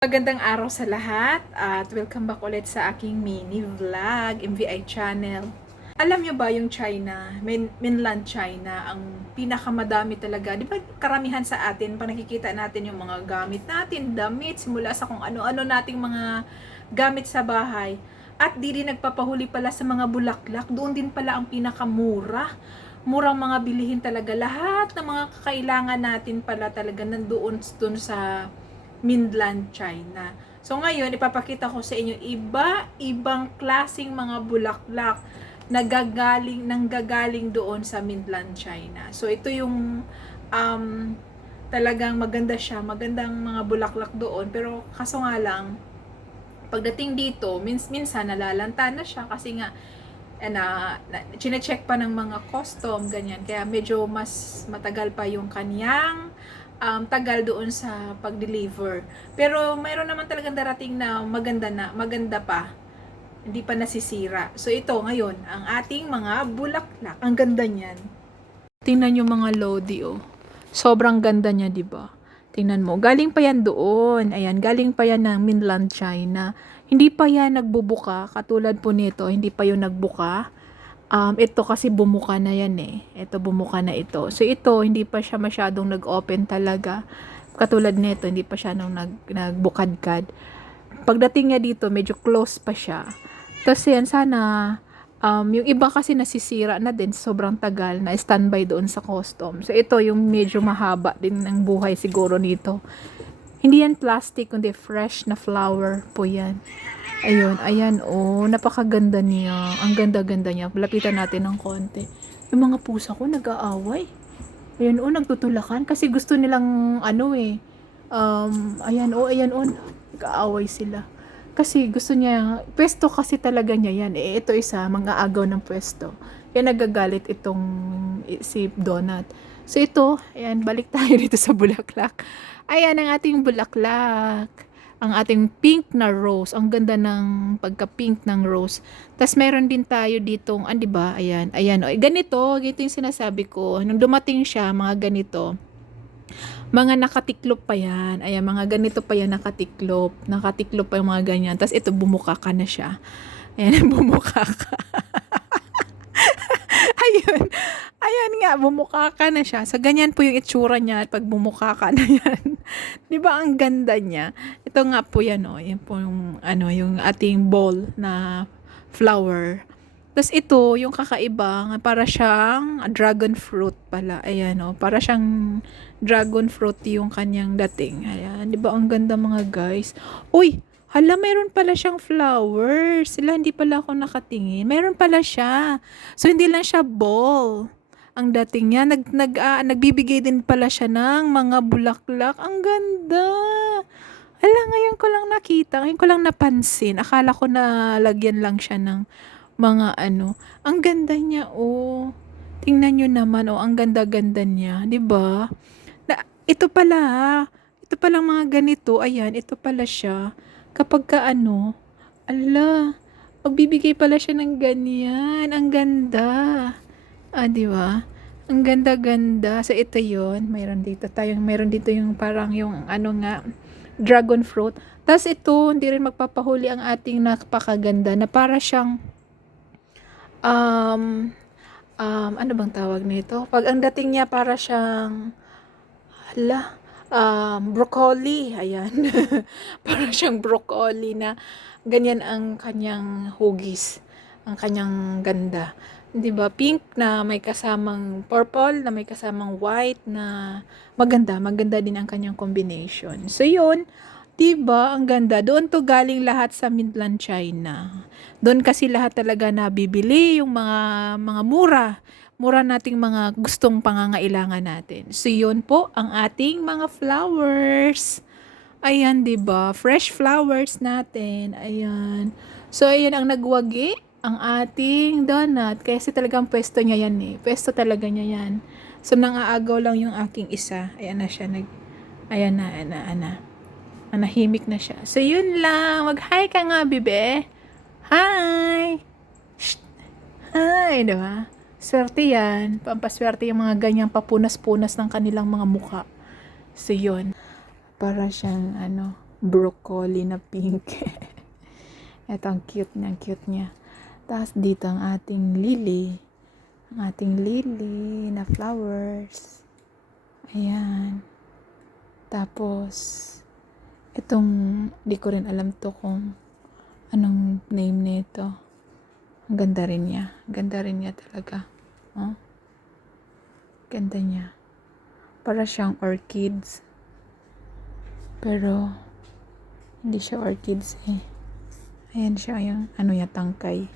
Magandang araw sa lahat at welcome back ulit sa aking mini vlog, MVI channel. Alam nyo ba yung China, mainland China, ang pinakamadami talaga, di ba karamihan sa atin, pag nakikita natin yung mga gamit natin, damit, simula sa kung ano-ano nating mga gamit sa bahay, at di rin nagpapahuli pala sa mga bulaklak, doon din pala ang pinakamura. Murang mga bilihin talaga, lahat ng mga kakailangan natin pala talaga nandoon sa mainland China. So ngayon, ipapakita ko sa inyo iba-ibang klasing mga bulaklak na nanggagaling doon sa mainland China. So ito yung talagang maganda siya, magandang mga bulaklak doon, pero kaso nga lang, pagdating dito, minsan nalalanta na siya kasi nga chine-check pa ng mga custom, ganyan. Kaya medyo mas matagal pa yung kanyang tagal doon sa pag-deliver. Pero mayroon naman talagang darating na maganda pa. Hindi pa nasisira. So ito ngayon, ang ating mga bulaklak. Ang ganda niyan. Tingnan yung mga lodi, oh. Sobrang ganda niya, 'di ba? Tingnan mo, galing pa yan doon. Ayan, galing pa yan ng mainland China. Hindi pa yan nagbubuka, katulad po nito, hindi pa yung nagbuka. Ito kasi bumuka na yan eh. Ito bumuka na ito. So ito, hindi pa siya masyadong nag-open talaga. Katulad nito, hindi pa siya nung nagbukadkad. Pagdating niya dito, medyo close pa siya. Tapos yan, sana, yung iba kasi nasisira na din, sobrang tagal, na standby doon sa custom. So ito, yung medyo mahaba din ng buhay siguro nito. Hindi yan plastic, kundi fresh na flower po yan. Ayun, ayan, oh, napakaganda niya. Ang ganda-ganda niya. Lapitan natin ng konti. Yung mga pusa ko nag-aaway. Ayan, oh, nagtutulakan. Kasi gusto nilang, ayan, oh, nag-aaway sila. Kasi gusto niya, pwesto kasi talaga niya yan. Eh, ito isa, mga agaw ng pwesto. Kaya nagagalit itong si Donut. So ito, ayan, balik tayo dito sa bulaklak. Ayan ang ating bulaklak. Ang ating pink na rose. Ang ganda ng pagka-pink ng rose. Tapos meron din tayo ditong, di ba? Ayan, ayan. O, ganito yung sinasabi ko. Nung dumating siya, mga ganito. Mga nakatiklop pa yan. Ayan, mga ganito pa yan nakatiklop. Nakatiklop pa yung mga ganyan. Tapos ito, bumuka ka na siya. Ayan, bumuka ka. Ayun. Ayan nga, bumuka ka na siya. Sa ganyan po yung itsura niya pag bumuka ka na yan. 'Di ba ang ganda niya? Ito nga po yan, oh. Yan po yung, yung ating bowl na flower. Tapos ito, yung kakaiba, para siyang dragon fruit pala. Ayan, oh. Para siyang dragon fruit yung kanyang dating. Ayan, 'di ba ang ganda mga guys? Uy! Hala, meron pala siyang flowers. Sila, hindi pala ako nakatingin. Meron pala siya. So, hindi lang siya ball ang dating niya. Nagbibigay din pala siya ng mga bulaklak. Ang ganda. Hala, ngayon ko lang nakita. Ngayon ko lang napansin. Akala ko na lagyan lang siya ng mga ano. Ang ganda niya, oh. Tingnan nyo naman, oh. Ang ganda-ganda niya. 'Di ba? Ito pala, ito palang mga ganito. Ayan, ito pala siya. Kapag ala, magbibigay pala siya ng ganyan. Ang ganda. Di ba? Ang ganda-ganda. So, ito yon. Mayroon dito yung parang yung dragon fruit. Tapos ito, hindi rin magpapahuli ang ating napakaganda na para siyang, ano bang tawag nito? Pag ang dating niya para siyang, broccoli. Ayan. Para siyang broccoli na ganyan ang kanyang hugis. Ang kanyang ganda. 'Di ba? Pink na may kasamang purple, na may kasamang white na maganda din ang kanyang combination. So 'yun, 'di ba? Ang ganda. Doon to galing lahat sa mainland China. Doon kasi lahat talaga nabibili yung mga mura nating mga gustong pangangailangan natin. So, yun po ang ating mga flowers. Ayan, 'di ba? Fresh flowers natin. Ayan. So, ayan ang nagwagi, ang ating donut. Kasi talagang pwesto niya yan eh. Pwesto talaga niya yan. So, nangaagaw lang yung aking isa. Ayan na siya. Ayan na. Manahimik na siya. So, yun lang. Mag-hi ka nga, bibe. Hi! Shh! Hi, 'di ba? Swerte yan. Pampaswerte yung mga ganyang papunas-punas ng kanilang mga mukha. So, yun. Para siyang, broccoli na pink. Ito ang cute niya. Tapos dito ang ating lily. Ang ating lily na flowers. Ayan. Tapos, itong, di ko rin alam to kung anong name nito. Ang ganda rin niya. Ganda rin niya talaga. Oh? Ganda niya. Para siyang orchids. Pero, hindi siya orchids eh. Ayan siya, yung ano niya, tangkay.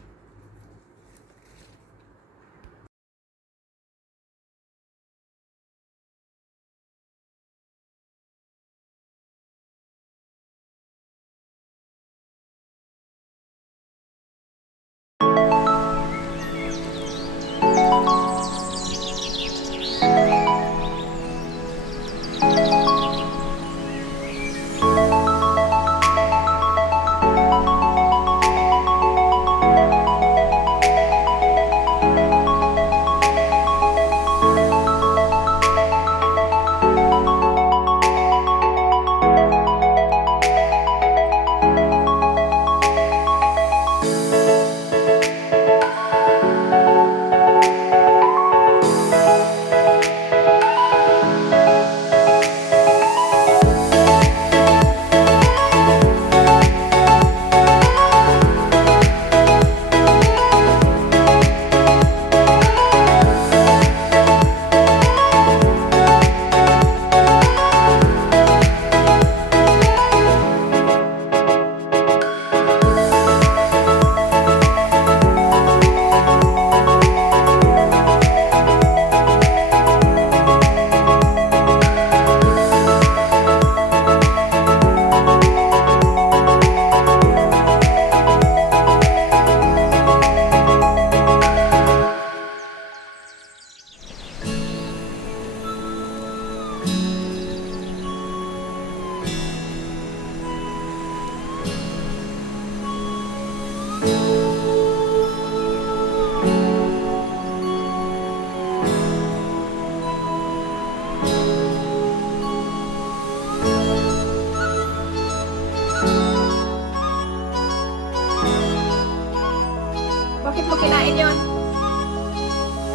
Bakit mo kinain yun?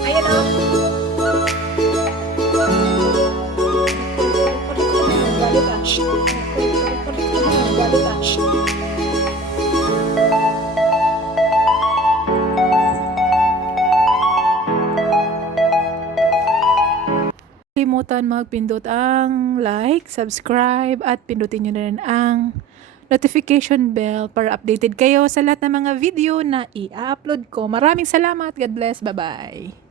Ayun o. Galit ah. Galit ah. Kalimutan magpindot ang like, subscribe, at pindutin nyo na rin ang notification bell para updated kayo sa lahat ng mga video na i-upload ko. Maraming salamat. God bless. Bye-bye.